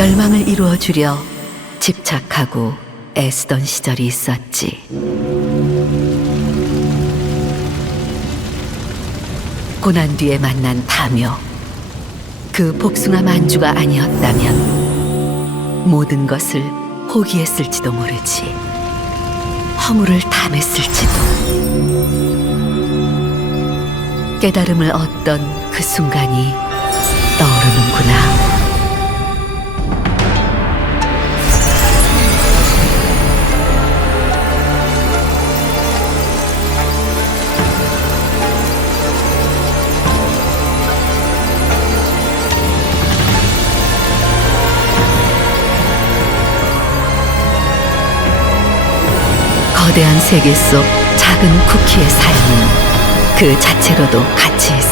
열망을 이루어 주려 집착하고 애쓰던 시절이 있었지. 고난 뒤에 만난 다묘. 그 복숭아 만주가 아니었다면 모든 것을 포기했을지도 모르지. 허물을 탐했을지도. 깨달음을 얻던 그 순간이 떠오르는구나. 거대한 세계 속 작은 쿠키의 삶은 그 자체로도 가치 있음을